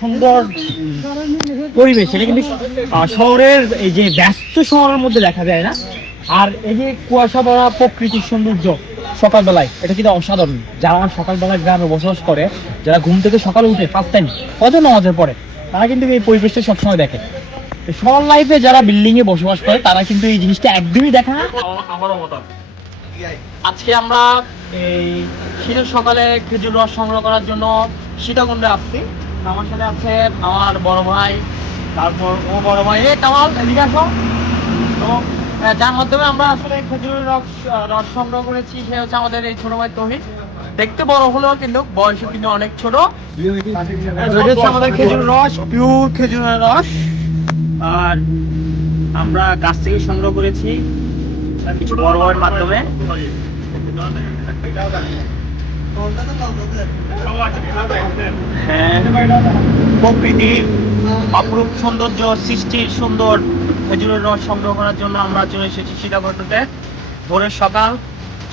সুন্দর পরিবেশ, এটা কিন্তু শহরের এই যে ব্যস্ত শহরের মধ্যে দেখা যায় না। আর এই যে কুয়াশা ভরা প্রকৃতির সৌন্দর্য সকালবেলায়, এটা কিন্তু অসাধারণ। যারা সকালবেলায় গ্রামে বসবাস করে, যারা ঘুম থেকে সকালে উঠে ফার্স্ট টাইম কত নামাজের পরে, তারা কিন্তু এই পরিবেশটা সবসময় দেখে। শহর লাইফে যারা বিল্ডিং এ বসবাস করে তারা কিন্তু এই জিনিসটা একদমই দেখে না। আমারও মত। আজকে আমরা এই শীতের সকালে খেজুর রস সংগ্রহ করার জন্য সীতাকুণ্ডে আসছি। আমার সাথে আছে আমার বড় ভাই, তারপর ও বড় ভাই কামাল, এদিকে আসো। তো যার মাধ্যমে আমরা আসলে খেজুরের রস সংগ্রহ করেছি, সে হচ্ছে আমাদের এই ছোট ভাই তৌহিদ। দেখতে বড় হলেও কিন্তু বয়সে কিন্তু অনেক ছোট। আমাদের খেজুর রস, পিওর খেজুরের রস। আর আমরা গাছ থেকে সংগ্রহ করেছি কিছু বড় বড় মাধ্যমে। হ্যাঁ, প্রকৃতির অপরূপ সৌন্দর্য সৃষ্টির সুন্দর খেজুরের রস সংগ্রহ করার জন্য আমরা চলে এসেছি সীতাকুণ্ডতে। ভোরের সকাল,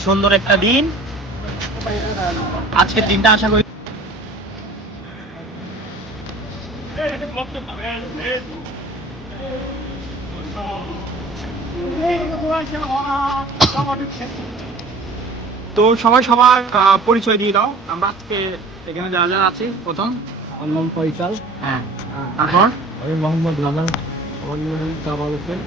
সুন্দর একটা দিন। আজকের দিনটা আশা করি তো সবাই সবার পরিচয় দিয়ে দাও। আমরা আজকে এখানে যারা যারা আছি, প্রথম আমার নাম ফয়সাল। হ্যাঁ, তারপর আমি মোহাম্মদ রানা। আমার নাম কামাল হোসেন।